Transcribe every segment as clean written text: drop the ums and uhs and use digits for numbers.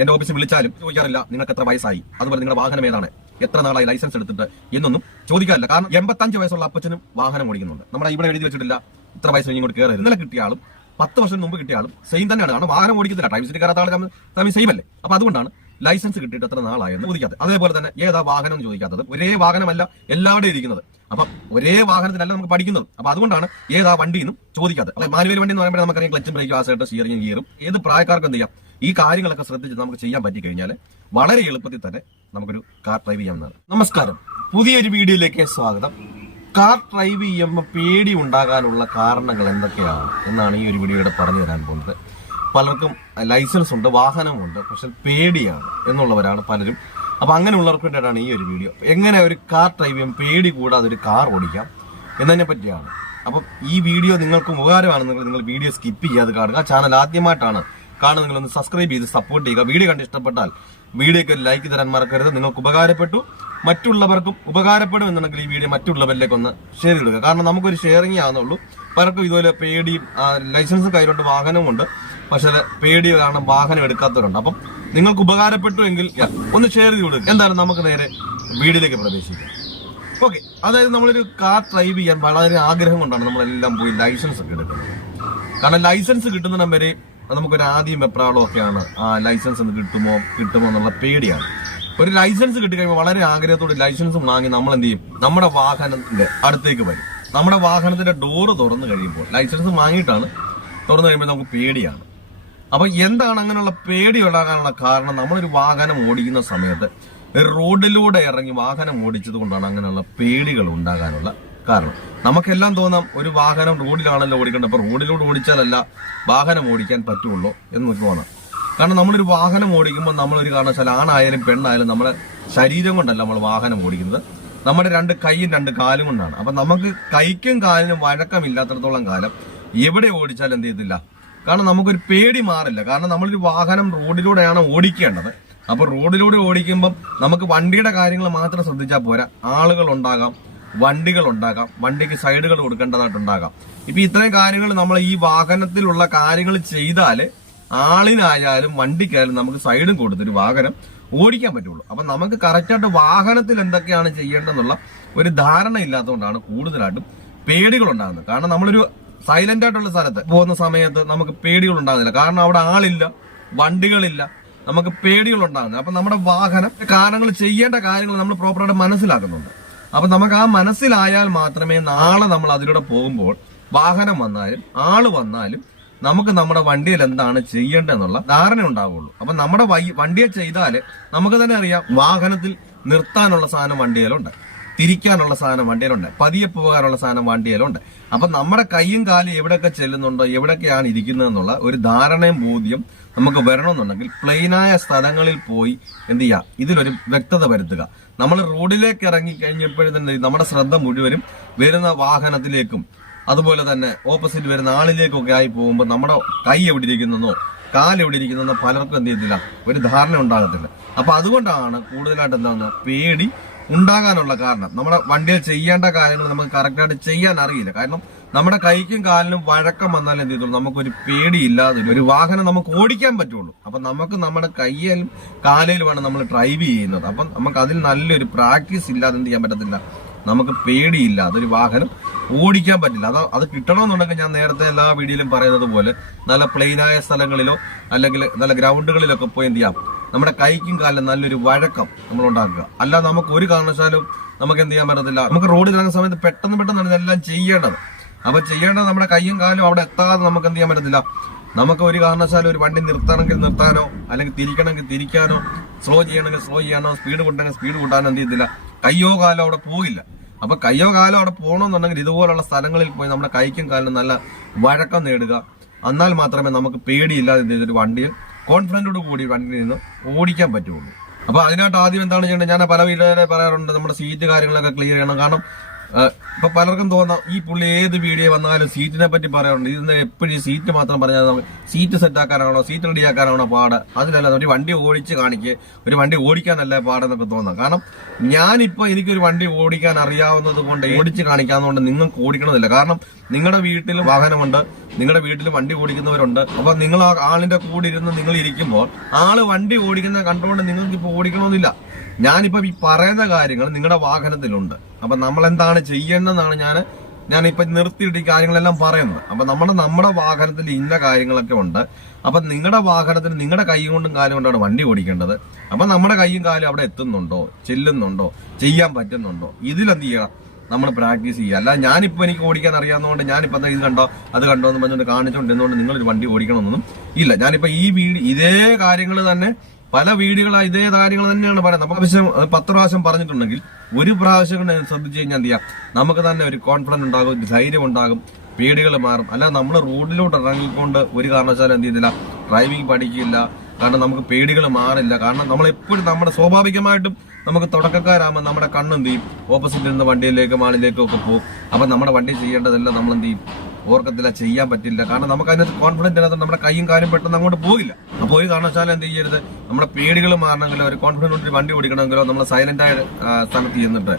എന്റെ ഓഫീസിൽ വിളിച്ചാലും ചോദിക്കാറില്ല നിങ്ങൾക്ക് എത്ര വയസ്സായി, അതുപോലെ നിങ്ങളുടെ വാഹനം ഏതാണ്, എത്ര നാളായി ലൈസൻസ് എടുത്തിട്ട് എന്നൊന്നും ചോദിക്കാറില്ല. കാരണം 85 വയസ്സുള്ള അപ്പച്ചനും വാഹനം ഓടിക്കുന്നുണ്ട്. നമ്മുടെ ഇവിടെ എഴുതി വെച്ചിട്ടില്ല ഇത്ര വയസ്സ് ഇങ്ങോട്ട് കയറി. ഇന്നലെ കിട്ടിയ ആളും 10 വർഷം മുമ്പ് കിട്ടിയ ആളും സെയിം തന്നെയാണ്. കാരണം വാഹനം ഓടിക്കത്തില്ല, ടൈം സിറ്റി കയറാത്ത ആൾ തമ്മിൽ സെയിം അല്ലേ. അപ്പൊ അതുകൊണ്ടാണ് ലൈസൻസ് കിട്ടിയിട്ട് എത്ര നാളായെന്ന് ചോദിക്കാത്തത്. അതേപോലെ തന്നെ ഏതാ വാഹനം എന്ന് ചോദിക്കാത്തത്. ഒരേ വാഹനമല്ല എല്ലാവരുടെയും ഇരിക്കുന്നത്. അപ്പൊ ഒരേ വാഹനത്തിലല്ല നമുക്ക് പഠിക്കുന്നത്. അപ്പൊ അതുകൊണ്ടാണ് ഏതാ വണ്ടി എന്നും ചോദിക്കാത്തത്. അപ്പൊ മാനുവൽ വണ്ടി എന്ന് പറയുമ്പോൾ നമുക്കറിയാം ക്ലച്ചും ബ്രേക്കും ആസൈഡ് സ്റ്റിയറിംഗും ഗിയറും. ഏത് പ്രായക്കാർക്കും എന്ത് ചെയ്യാം, ഈ കാര്യങ്ങളൊക്കെ ശ്രദ്ധിച്ച് നമുക്ക് ചെയ്യാൻ പറ്റി കഴിഞ്ഞാൽ വളരെ എളുപ്പത്തിൽ തന്നെ നമുക്കൊരു കാർ ഡ്രൈവ് ചെയ്യാവുന്നതാണ്. നമസ്കാരം, പുതിയൊരു വീഡിയോയിലേക്ക് സ്വാഗതം. കാർ ഡ്രൈവ് ചെയ്യുമ്പോൾ പേടി ഉണ്ടാകാനുള്ള കാരണങ്ങൾ എന്തൊക്കെയാണ് എന്നാണ് ഈ ഒരു വീഡിയോയുടെ പറഞ്ഞു തരാൻ പോകുന്നത്. പലർക്കും ലൈസൻസ് ഉണ്ട്, വാഹനമുണ്ട്, പക്ഷെ പേടിയാണ് എന്നുള്ളവരാണ് പലരും. അപ്പൊ അങ്ങനെയുള്ളവർക്ക് വേണ്ടിയിട്ടാണ് ഈ ഒരു വീഡിയോ. എങ്ങനെ ഒരു കാർ ഡ്രൈവ് ചെയ്യാൻ പേടി കൂടാതെ ഒരു കാർ ഓടിക്കാം എന്നതിനെ പറ്റിയാണ്. അപ്പം ഈ വീഡിയോ നിങ്ങൾക്ക് ഉപകാരമാണെന്നെങ്കിൽ നിങ്ങൾ വീഡിയോ സ്കിപ്പ് ചെയ്യാതെ കാണുക. ചാനൽ ആദ്യമായിട്ടാണ് കാണുന്നത് നിങ്ങളൊന്ന് സബ്സ്ക്രൈബ് ചെയ്ത് സപ്പോർട്ട് ചെയ്യുക. വീഡിയോ കണ്ട് ഇഷ്ടപ്പെട്ടാൽ വീഡിയോക്ക് ഒരു ലൈക്ക് തരാൻ മറക്കരുത്. നിങ്ങൾക്ക് ഉപകാരപ്പെട്ടു, മറ്റുള്ളവർക്കും ഉപകാരപ്പെടും എന്നുണ്ടെങ്കിൽ ഈ വീഡിയോ മറ്റുള്ളവരിലേക്ക് ഒന്ന് ഷെയർ ചെയ്യുക. കാരണം നമുക്കൊരു ഷെയറിംഗ് ആണെന്നുള്ളൂ. പലർക്കും ഇതുപോലെ പേടിയും ലൈസൻസ് കയ്യിലോട്ട് വാഹനമുണ്ട്, പക്ഷെ പേടി കാരണം വാഹനം എടുക്കാത്തവരുണ്ട്. അപ്പം നിങ്ങൾക്ക് ഉപകാരപ്പെട്ടു എങ്കിൽ ഒന്ന് ഷെയർ ചെയ്ത് കൊടുക്കുക. എന്തായാലും നമുക്ക് നേരെ വീഡിയോയിലേക്ക് പ്രവേശിക്കാം. ഓക്കെ, അതായത് നമ്മളൊരു കാർ ഡ്രൈവ് ചെയ്യാൻ വളരെ ആഗ്രഹം കൊണ്ടാണ് നമ്മളെല്ലാം പോയി ലൈസൻസ് ഒക്കെ എടുക്കുന്നത്. കാരണം ലൈസൻസ് കിട്ടുന്നിടം വരെ നമുക്കൊരു ആദ്യം വെപ്രാളമൊക്കെയാണ്, ലൈസൻസ് ഒന്ന് കിട്ടുമോ എന്നുള്ള പേടിയാണ്. ഒരു ലൈസൻസ് കിട്ടിക്കഴിയുമ്പോൾ വളരെ ആഗ്രഹത്തോടെ ലൈസൻസ് വാങ്ങി നമ്മൾ എന്ത് ചെയ്യും, നമ്മുടെ വാഹനത്തിന്റെ അടുത്തേക്ക് വരും. നമ്മുടെ വാഹനത്തിന്റെ ഡോറ് തുറന്നു കഴിയുമ്പോൾ, ലൈസൻസ് വാങ്ങിയിട്ടാണ് തുറന്നു കഴിയുമ്പോൾ നമുക്ക് പേടിയാണ്. അപ്പൊ എന്താണ് അങ്ങനെയുള്ള പേടി ഉണ്ടാകാനുള്ള കാരണം? നമ്മളൊരു വാഹനം ഓടിക്കുന്ന സമയത്ത് റോഡിലൂടെ ഇറങ്ങി വാഹനം ഓടിച്ചത് കൊണ്ടാണ് അങ്ങനെയുള്ള പേടികൾ ഉണ്ടാകാനുള്ള കാരണം. നമുക്കെല്ലാം തോന്നാം ഒരു വാഹനം റോഡിലാണല്ലോ ഓടിക്കേണ്ടത്, അപ്പൊ റോഡിലൂടെ ഓടിച്ചാലല്ല വാഹനം ഓടിക്കാൻ പറ്റുള്ളൂ എന്ന് തോന്നാം. കാരണം നമ്മളൊരു വാഹനം ഓടിക്കുമ്പോൾ നമ്മളൊരു കാരണവശാൽ ആണായാലും പെണ്ണായാലും നമ്മുടെ ശരീരം കൊണ്ടല്ല നമ്മൾ വാഹനം ഓടിക്കുന്നത്, നമ്മുടെ രണ്ട് കൈയും രണ്ട് കാലും കൊണ്ടാണ്. അപ്പൊ നമുക്ക് കൈക്കും കാലിനും വഴക്കമില്ലാത്തടത്തോളം കാലം എവിടെ ഓടിച്ചാലും എന്ത് ചെയ്യത്തില്ല, കാരണം നമുക്കൊരു പേടി മാറില്ല. കാരണം നമ്മളൊരു വാഹനം റോഡിലൂടെയാണ് ഓടിക്കേണ്ടത്. അപ്പൊ റോഡിലൂടെ ഓടിക്കുമ്പോൾ നമുക്ക് വണ്ടിയുടെ കാര്യങ്ങൾ മാത്രം ശ്രദ്ധിച്ചാൽ പോരാ, ആളുകൾ ഉണ്ടാകാം, വണ്ടികൾ ഉണ്ടാകാം, വണ്ടിക്ക് സൈഡുകൾ കൊടുക്കേണ്ടതായിട്ടുണ്ടാകാം. ഇപ്പൊ ഇത്രയും കാര്യങ്ങൾ നമ്മൾ ഈ വാഹനത്തിലുള്ള കാര്യങ്ങൾ ചെയ്താല് ആളിനായാലും വണ്ടിക്കായാലും നമുക്ക് സൈഡും കൊടുത്തൊരു വാഹനം ഓടിക്കാൻ പറ്റുള്ളൂ. അപ്പൊ നമുക്ക് കറക്റ്റായിട്ട് വാഹനത്തിൽ എന്തൊക്കെയാണ് ചെയ്യേണ്ടതെന്നുള്ള ഒരു ധാരണ ഇല്ലാത്തതുകൊണ്ടാണ് കൂടുതലായിട്ടും പേടികൾ ഉണ്ടാകുന്നത്. കാരണം നമ്മളൊരു സൈലന്റ് ആയിട്ടുള്ള സ്ഥലത്ത് പോകുന്ന സമയത്ത് നമുക്ക് പേടികൾ ഉണ്ടാകുന്നില്ല. കാരണം അവിടെ ആളില്ല, വണ്ടികളില്ല, നമുക്ക് പേടികൾ ഉണ്ടാകുന്നത്. അപ്പൊ നമ്മുടെ വാഹനം കാരണങ്ങൾ ചെയ്യേണ്ട കാര്യങ്ങൾ നമ്മൾ പ്രോപ്പറായിട്ട് മനസ്സിലാക്കുന്നുണ്ട്. അപ്പൊ നമുക്ക് ആ മനസ്സിലായാൽ മാത്രമേ നാളെ നമ്മൾ അതിലൂടെ പോകുമ്പോൾ വാഹനം വന്നാലും ആള് വന്നാലും നമുക്ക് നമ്മുടെ വണ്ടിയിൽ എന്താണ് ചെയ്യേണ്ടതെന്നുള്ള ധാരണ ഉണ്ടാവുള്ളൂ. അപ്പൊ നമ്മുടെ വണ്ടിയെ ചെയ്താല് നമുക്ക് തന്നെ അറിയാം വാഹനത്തിൽ നിർത്താനുള്ള സാധനം വണ്ടിയിലുണ്ട്, തിരിക്കാനുള്ള സാധനം വണ്ടിയിലുണ്ട്, പതിയെ പോകാനുള്ള സാധനം വണ്ടിയിലുണ്ട്. അപ്പൊ നമ്മുടെ കൈയും കാലും എവിടെയൊക്കെ ചെല്ലുന്നുണ്ടോ, എവിടെയൊക്കെയാണ് ഇരിക്കുന്നതെന്നുള്ള ഒരു ധാരണയും ബോധ്യം നമുക്ക് വരണമെന്നുണ്ടെങ്കിൽ പ്ലെയിനായ സ്ഥലങ്ങളിൽ പോയി എന്ത് ചെയ്യുക, ഇതിലൊരു വ്യക്തത വരുത്തുക. നമ്മൾ റോഡിലേക്ക് ഇറങ്ങി കഴിഞ്ഞപ്പോഴും തന്നെ നമ്മുടെ ശ്രദ്ധ മുഴുവനും വരുന്ന വാഹനത്തിലേക്കും അതുപോലെ തന്നെ ഓപ്പോസിറ്റ് വരുന്ന ആളിലേക്കൊക്കെ ആയി പോകുമ്പോൾ നമ്മുടെ കൈ എവിടെ ഇരിക്കുന്നോ കാലെവിടെ ഇരിക്കുന്നോ പലർക്കും എന്ത് ചെയ്യത്തില്ല, ഒരു ധാരണ ഉണ്ടാകത്തില്ല. അപ്പൊ അതുകൊണ്ടാണ് കൂടുതലായിട്ട് എന്താണെന്ന് പേടി ഉണ്ടാകാനുള്ള കാരണം. നമ്മുടെ വണ്ടിയിൽ ചെയ്യേണ്ട കാര്യങ്ങൾ നമുക്ക് കറക്റ്റായിട്ട് ചെയ്യാൻ അറിയില്ല. കാരണം നമ്മുടെ കൈക്കും കാലിനും വഴക്കം വന്നാൽ എന്ത് ചെയ്തോളൂ, നമുക്കൊരു പേടിയില്ലാതെ ഒരു വാഹനം നമുക്ക് ഓടിക്കാൻ പറ്റുള്ളൂ. അപ്പൊ നമുക്ക് നമ്മുടെ കയ്യിലും കാലിലുമാണ് നമ്മൾ ഡ്രൈവ് ചെയ്യുന്നത്. അപ്പം നമുക്ക് അതിൽ നല്ലൊരു പ്രാക്ടീസ് ഇല്ലാതെ എന്ത് ചെയ്യാൻ പറ്റത്തില്ല, നമുക്ക് പേടിയില്ല അതൊരു വാഹനം ഓടിക്കാൻ പറ്റില്ല. അത് കിട്ടണമെന്നുണ്ടെങ്കിൽ ഞാൻ നേരത്തെ എല്ലാ വീഡിയോയിലും പറയുന്നത് പോലെ നല്ല പ്ലെയിനായ സ്ഥലങ്ങളിലോ അല്ലെങ്കിൽ നല്ല ഗ്രൗണ്ടുകളിലൊക്കെ പോയി എന്ത് ചെയ്യാം, നമ്മുടെ കൈക്കും കാലിലും നല്ലൊരു വഴക്കം നമ്മൾ ഉണ്ടാക്കുക. അല്ലാതെ നമുക്ക് ഒരു കാരണവശാലും നമുക്ക് എന്ത് ചെയ്യാൻ പറ്റത്തില്ല. നമുക്ക് റോഡിൽ ഇറങ്ങുന്ന സമയത്ത് പെട്ടെന്ന് ഇതെല്ലാം ചെയ്യേണ്ടത്. അപ്പൊ ചെയ്യേണ്ടത് നമ്മുടെ കൈയും കാലും അവിടെ എത്താതെ നമുക്ക് എന്ത് ചെയ്യാൻ പറ്റത്തില്ല. നമുക്ക് ഒരു കാരണവശാലും ഒരു വണ്ടി നിർത്തണമെങ്കിൽ നിർത്താനോ അല്ലെങ്കിൽ തിരിക്കണമെങ്കിൽ തിരിക്കാനോ സ്ലോ ചെയ്യണമെങ്കിൽ സ്ലോ ചെയ്യാനോ സ്പീഡ് കൂട്ടണമെങ്കിൽ സ്പീഡ് കൂട്ടാനോ എന്ത് ചെയ്യത്തില്ല, കയ്യോ കാലോ അവിടെ പോകില്ല. അപ്പൊ കയ്യോ കാലോ അവിടെ പോകണമെന്നുണ്ടെങ്കിൽ ഇതുപോലുള്ള സ്ഥലങ്ങളിൽ പോയി നമ്മുടെ കൈക്കും കാലിനും നല്ല വഴക്കം നേടുക. എന്നാൽ മാത്രമേ നമുക്ക് പേടിയില്ലാതെ എന്ത് ചെയ്തൊരു വണ്ടിയിൽ കോൺഫിഡന്റോട് കൂടി വണ്ടിയിൽ നിന്ന് ഓടിക്കാൻ പറ്റുള്ളൂ. അപ്പൊ അതിനായിട്ട് ആദ്യം എന്താണ് ചെയ്യേണ്ടത്, ഞാൻ പല വീഡിയോയിലെ പറയാറുണ്ട്, നമ്മുടെ സീറ്റ് കാര്യങ്ങളൊക്കെ ക്ലിയർ ചെയ്യണം. കാരണം ഇപ്പൊ പലർക്കും തോന്നാം ഈ പുള്ളി ഏത് വീഡിയോ വന്നാലും സീറ്റിനെ പറ്റി പറയാറുണ്ട്. ഇതിന് എപ്പോഴും സീറ്റ് മാത്രം പറഞ്ഞാൽ സീറ്റ് സെറ്റ് ആക്കാനാണോ സീറ്റ് റെഡിയാക്കാനാണോ പാട്, അതിലല്ല ഒരു വണ്ടി ഓടിച്ച് കാണിക്കുക, ഒരു വണ്ടി ഓടിക്കാനല്ല പാടെന്നൊക്കെ തോന്നാം. കാരണം ഞാനിപ്പോ എനിക്കൊരു വണ്ടി ഓടിക്കാൻ അറിയാവുന്നത് കൊണ്ട് ഓടിച്ച് കാണിക്കാവുന്നതുകൊണ്ട് നിങ്ങൾക്ക് ഓടിക്കണമെന്നില്ല. കാരണം നിങ്ങളുടെ വീട്ടിൽ വാഹനമുണ്ട്, നിങ്ങളുടെ വീട്ടിൽ വണ്ടി ഓടിക്കുന്നവരുണ്ട്. അപ്പൊ നിങ്ങൾ ആ ആളിന്റെ കൂടെ ഇരുന്ന് നിങ്ങൾ ഇരിക്കുമ്പോൾ ആള് വണ്ടി ഓടിക്കുന്ന കണ്ടുകൊണ്ട് നിങ്ങൾക്ക് ഇപ്പൊ ഓടിക്കണമെന്നില്ല. ഞാനിപ്പോ ഈ പറയുന്ന കാര്യങ്ങൾ നിങ്ങളുടെ വാഹനത്തിലുണ്ട്. അപ്പൊ നമ്മൾ എന്താണ് ചെയ്യേണ്ടതെന്നാണ് ഞാനിപ്പോ നിർത്തിയിട്ട് ഈ കാര്യങ്ങളെല്ലാം പറയുന്നത്. അപ്പൊ നമ്മുടെ വാഹനത്തിൽ ഇന്ന കാര്യങ്ങളൊക്കെ ഉണ്ട്. അപ്പൊ നിങ്ങളുടെ വാഹനത്തിന് നിങ്ങളുടെ കൈ കൊണ്ടും കാലും കൊണ്ടാണ് വണ്ടി ഓടിക്കേണ്ടത്. അപ്പൊ നമ്മുടെ കൈയും കാലും അവിടെ എത്തുന്നുണ്ടോ, ചെല്ലുന്നുണ്ടോ, ചെയ്യാൻ പറ്റുന്നുണ്ടോ, ഇതിലെന്ത് ചെയ്യണം, നമ്മൾ പ്രാക്ടീസ് ചെയ്യുക. അല്ല ഞാനിപ്പോ എനിക്ക് ഓടിക്കാൻ അറിയാവുന്നതുകൊണ്ട് ഞാനിപ്പോ ഇത് കണ്ടോ അത് കണ്ടോ എന്ന് പറഞ്ഞുകൊണ്ട് കാണിച്ചുകൊണ്ടിരുന്നതുകൊണ്ട് നിങ്ങളൊരു വണ്ടി ഓടിക്കണമെന്നൊന്നും ഇല്ല. ഞാനിപ്പോ ഈ ഇതേ കാര്യങ്ങൾ തന്നെ പല വീഡിയോകളായി ഇതേ കാര്യങ്ങൾ തന്നെയാണ് പറയുന്നത്. നമുക്ക് ആവശ്യം 10 പ്രാവശ്യം പറഞ്ഞിട്ടുണ്ടെങ്കിൽ ഒരു പ്രാവശ്യം കൊണ്ട് ശ്രദ്ധിച്ചു കഴിഞ്ഞാൽ എന്ത് ചെയ്യാം, നമുക്ക് തന്നെ ഒരു കോൺഫിഡൻസ് ഉണ്ടാകും, ധൈര്യം ഉണ്ടാകും, പേടികൾ മാറും. അല്ല നമ്മൾ റോഡിലോട്ട് ഇറങ്ങിക്കൊണ്ട് ഒരു കാരണവശാലും എന്ത് ചെയ്തില്ല, ഡ്രൈവിംഗ് പഠിക്കില്ല. കാരണം നമുക്ക് പേടികൾ മാറില്ല. കാരണം നമ്മളെപ്പോഴും നമ്മുടെ സ്വാഭാവികമായിട്ടും നമുക്ക് തുടക്കക്കാരാകുമ്പോൾ നമ്മുടെ കണ്ണെന്ത് ചെയ്യും, ഓപ്പോസിറ്റ് ഇരുന്ന വണ്ടിയിലേക്കും ആളിലേക്കും ഒക്കെ പോകും. അപ്പൊ നമ്മുടെ വണ്ടി ചെയ്യേണ്ടതെല്ലാം നമ്മൾ എന്ത് ചെയ്യും, ഓർക്കത്തില്ല, ചെയ്യാൻ പറ്റില്ല. കാരണം നമുക്ക് അതിനകത്ത് കോൺഫിഡൻസ് ഇല്ലാത്ത നമ്മുടെ കൈയും കാര്യം പെട്ടെന്ന് അങ്ങോട്ട് പോകില്ല. അപ്പോൾ ഒരു കാരണവശാലും എന്ത് ചെയ്യരുത്, നമ്മുടെ പേടികൾ മാറണമെങ്കിലോ ഒരു കോൺഫിഡൻസ് വണ്ടി ഓടിക്കണമെങ്കിലോ നമ്മൾ സൈലന്റ് ആയ സ്ഥലത്ത് ചെന്നിട്ട്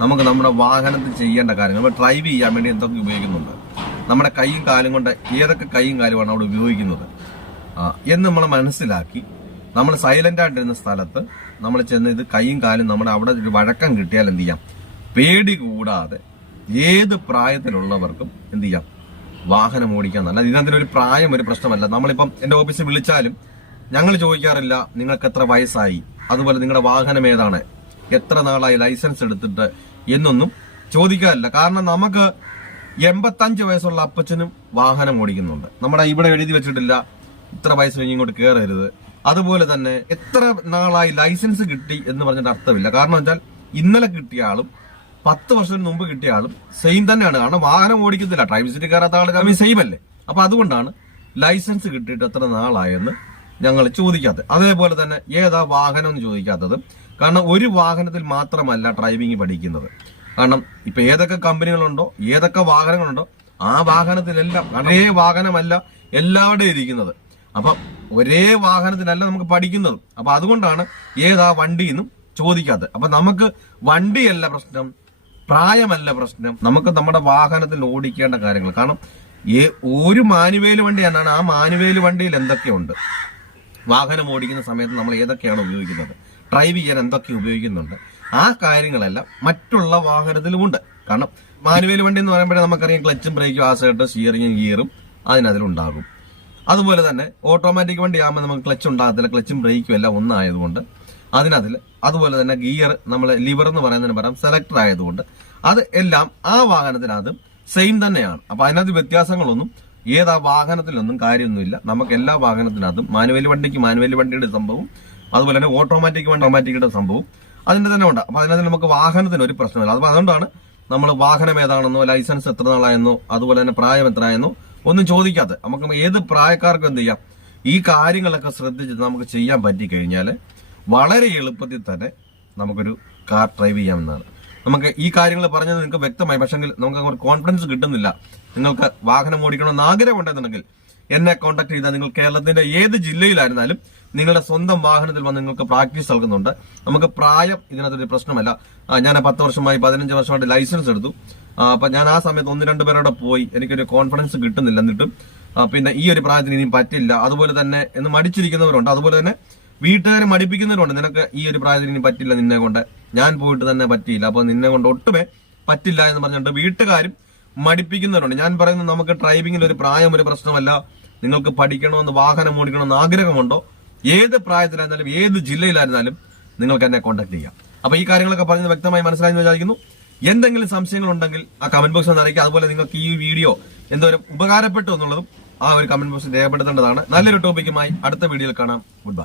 നമുക്ക് നമ്മുടെ വാഹനത്തിൽ ചെയ്യേണ്ട കാര്യങ്ങൾ നമ്മൾ ഡ്രൈവ് ചെയ്യാൻ വേണ്ടി എന്തൊക്കെ ഉപയോഗിക്കുന്നുണ്ട്, നമ്മുടെ കൈയും കാലും കൊണ്ട് ഏതൊക്കെ കൈയും കാലുമാണ് അവിടെ ഉപയോഗിക്കുന്നത് എന്ന് നമ്മൾ മനസ്സിലാക്കി നമ്മൾ സൈലന്റ് ആയിട്ടിരുന്ന സ്ഥലത്ത് നമ്മൾ ചെന്ന് ഇത് കൈയും കാലും നമ്മുടെ അവിടെ ഒരു വഴക്കം കിട്ടിയാൽ എന്ത് ചെയ്യാം, പേടി കൂടാതെ ഏത് പ്രായത്തിലുള്ളവർക്കും എന്ത് ചെയ്യാം, വാഹനം ഓടിക്കാൻ. അല്ലാതെ ഇതിനകത്തൊരു പ്രായം ഒരു പ്രശ്നമല്ല. നമ്മളിപ്പം എന്റെ ഓഫീസിൽ വിളിച്ചാലും ഞങ്ങൾ ചോദിക്കാറില്ല നിങ്ങൾക്ക് എത്ര വയസ്സായി, അതുപോലെ നിങ്ങളുടെ വാഹനം ഏതാണ്, എത്ര നാളായി ലൈസൻസ് എടുത്തിട്ട് എന്നൊന്നും ചോദിക്കാറില്ല. കാരണം നമുക്ക് 85 വയസ്സുള്ള അപ്പച്ചനും വാഹനം ഓടിക്കുന്നുണ്ട്. നമ്മുടെ ഇവിടെ എഴുതി വെച്ചിട്ടില്ല ഇത്ര വയസ്സ് കഴിഞ്ഞ് ഇങ്ങോട്ട് കയറരുത്. അതുപോലെ തന്നെ എത്ര നാളായി ലൈസൻസ് കിട്ടി എന്ന് പറഞ്ഞിട്ട് അർത്ഥമില്ല. കാരണം വെച്ചാൽ ഇന്നലെ കിട്ടിയ ആളും 10 വർഷത്തിന് മുമ്പ് കിട്ടിയ ആളും സെയിം തന്നെയാണ്. കാരണം വാഹനം ഓടിക്കത്തില്ല, ഡ്രൈവിംഗ് സീറ്റ് കയറാത്ത ആൾ തമ്മിൽ സെയിം അല്ലേ. അപ്പൊ അതുകൊണ്ടാണ് ലൈസൻസ് കിട്ടിയിട്ട് എത്ര നാളായെന്ന് ഞങ്ങൾ ചോദിക്കാത്തത്. അതേപോലെ തന്നെ ഏതാ വാഹനം എന്ന് ചോദിക്കാത്തത്. കാരണം ഒരു വാഹനത്തിൽ മാത്രമല്ല ഡ്രൈവിംഗ് പഠിക്കുന്നത്. കാരണം ഇപ്പൊ ഏതൊക്കെ കമ്പനികളുണ്ടോ, ഏതൊക്കെ വാഹനങ്ങളുണ്ടോ ആ വാഹനത്തിലെല്ലാം ഒരേ വാഹനമല്ല എല്ലാവരുടെയും ഇരിക്കുന്നത്. അപ്പൊ ഒരേ വാഹനത്തിലല്ല നമുക്ക് പഠിക്കുന്നത്. അപ്പൊ അതുകൊണ്ടാണ് ഏതാ വണ്ടി എന്നും ചോദിക്കാത്തത്. അപ്പൊ നമുക്ക് വണ്ടിയല്ല പ്രശ്നം, പ്രായമല്ല പ്രശ്നം, നമുക്ക് നമ്മുടെ വാഹനത്തിൽ ഓടിക്കേണ്ട കാര്യങ്ങൾ. കാരണം ഒരു മാനുവേൽ വണ്ടി എന്നാണ്, ആ മാനുവേൽ വണ്ടിയിൽ എന്തൊക്കെയുണ്ട്, വാഹനം ഓടിക്കുന്ന സമയത്ത് നമ്മൾ ഏതൊക്കെയാണ് ഉപയോഗിക്കുന്നത്, ഡ്രൈവ് ചെയ്യാൻ എന്തൊക്കെ ഉപയോഗിക്കുന്നുണ്ട്, ആ കാര്യങ്ങളെല്ലാം മറ്റുള്ള വാഹനത്തിലുമുണ്ട്. കാരണം മാനുവേൽ വണ്ടി എന്ന് പറയുമ്പോഴേ നമുക്കറിയാം ക്ലച്ചും ബ്രേക്കും ആസേർട്ട് സ്റ്റിയറിംഗും ഗിയറും അതിനതിലുണ്ടാകും. അതുപോലെ തന്നെ ഓട്ടോമാറ്റിക് വണ്ടി ആകുമ്പോൾ നമുക്ക് ക്ലച്ച് ഉണ്ടാകത്തില്ല, ക്ലച്ചും ബ്രേക്കും എല്ലാം ഒന്നായതുകൊണ്ട് അതിനതിൽ. അതുപോലെ തന്നെ ഗിയർ നമ്മൾ ലിവർ എന്ന് പറയുന്നതിന് പകരം സെലക്ടർ ആയതുകൊണ്ട് അത് എല്ലാം ആ വാഹനത്തിനകത്ത് സെയിം തന്നെയാണ്. അപ്പൊ അതിനകത്ത് വ്യത്യാസങ്ങളൊന്നും ഏതാ വാഹനത്തിലൊന്നും കാര്യമൊന്നുമില്ല. നമുക്ക് എല്ലാ വാഹനത്തിനകത്തും മാനുവൽ വണ്ടിക്ക് മാനുവൽ വണ്ടിയുടെ സംഭവം, അതുപോലെ തന്നെ ഓട്ടോമാറ്റിക് വണ്ടി ഓട്ടോമാറ്റിക്കിന്റെ സംഭവം അതിന്റെ തന്നെ ഉണ്ട്. അപ്പൊ അതിനകത്ത് നമുക്ക് വാഹനത്തിന് ഒരു പ്രശ്നമില്ല. അപ്പൊ അതുകൊണ്ടാണ് നമ്മൾ വാഹനം ഏതാണെന്നോ ലൈസൻസ് എത്ര നാളായെന്നോ അതുപോലെ തന്നെ പ്രായം എത്രയായെന്നോ ഒന്നും ചോദിക്കാതെ നമുക്ക് ഏത് പ്രായക്കാർക്കും എന്ത് ചെയ്യാം, ഈ കാര്യങ്ങളൊക്കെ ശ്രദ്ധിച്ച് നമുക്ക് ചെയ്യാൻ പറ്റിക്കഴിഞ്ഞാൽ വളരെ എളുപ്പത്തിൽ തന്നെ നമുക്കൊരു കാർ ഡ്രൈവ് ചെയ്യാമെന്നാണ്. നമുക്ക് ഈ കാര്യങ്ങൾ പറഞ്ഞത് നിങ്ങൾക്ക് വ്യക്തമായി, പക്ഷേ നമുക്ക് ഒരു കോൺഫിഡൻസ് കിട്ടുന്നില്ല. നിങ്ങൾക്ക് വാഹനം ഓടിക്കണമെന്ന് ആഗ്രഹം ഉണ്ടെന്നുണ്ടെങ്കിൽ എന്നെ കോൺടാക്ട് ചെയ്താൽ നിങ്ങൾ കേരളത്തിന്റെ ഏത് ജില്ലയിലായിരുന്നാലും നിങ്ങളുടെ സ്വന്തം വാഹനത്തിൽ വന്ന് നിങ്ങൾക്ക് പ്രാക്ടീസ് നൽകുന്നുണ്ട്. നമുക്ക് പ്രായം ഇതിനകത്തൊരു പ്രശ്നമല്ല. ഞാൻ 10 വർഷമായി 15 വർഷമായിട്ട് ലൈസൻസ് എടുത്തു. അപ്പൊ ഞാൻ ആ സമയത്ത് 1-2 പേരോടെ പോയി, എനിക്കൊരു കോൺഫിഡൻസ് കിട്ടുന്നില്ല. എന്നിട്ടും പിന്നെ ഈ ഒരു പ്രായത്തിന് ഇനിയും പറ്റില്ല, അതുപോലെ തന്നെ എന്ന് മടിച്ചിരിക്കുന്നവരുണ്ട്. അതുപോലെ തന്നെ വീട്ടുകാരെ മടിപ്പിക്കുന്നവരുണ്ട്, നിനക്ക് ഈ ഒരു പ്രായത്തിന് ഇനി പറ്റില്ല, നിന്നെ കൊണ്ട് ഞാൻ പോയിട്ട് തന്നെ പറ്റിയില്ല, അപ്പൊ നിന്നെ കൊണ്ട് ഒട്ടുമേ പറ്റില്ല എന്ന് പറഞ്ഞിട്ട് വീട്ടുകാരും മടിപ്പിക്കുന്നവരുണ്ട്. ഞാൻ പറയുന്നത് നമുക്ക് ഡ്രൈവിംഗിൽ ഒരു പ്രായം ഒരു പ്രശ്നമല്ല. നിങ്ങൾക്ക് പഠിക്കണമെന്ന് വാഹനം ഓടിക്കണമെന്ന് ആഗ്രഹമുണ്ടോ, ഏത് പ്രായത്തിലായിരുന്നാലും ഏത് ജില്ലയിലായിരുന്നാലും നിങ്ങൾക്ക് എന്നെ കോൺടാക്ട് ചെയ്യാം. അപ്പൊ ഈ കാര്യങ്ങളൊക്കെ പറഞ്ഞത് വ്യക്തമായി മനസ്സിലായെന്ന് വിചാരിക്കുന്നു. എന്തെങ്കിലും സംശയങ്ങളുണ്ടെങ്കിൽ ആ കമന്റ് ബോക്സിൽ അറിയിക്കുക. അതുപോലെ നിങ്ങൾക്ക് ഈ വീഡിയോ എന്തോരം ഉപകാരപ്പെട്ടു എന്നുള്ളതും ആ ഒരു കമന്റ് ബോക്സിൽ രേഖപ്പെടുത്തേണ്ടതാണ്. നല്ലൊരു ടോപ്പിക്കുമായി അടുത്ത വീഡിയോയിൽ കാണാം. Good bye.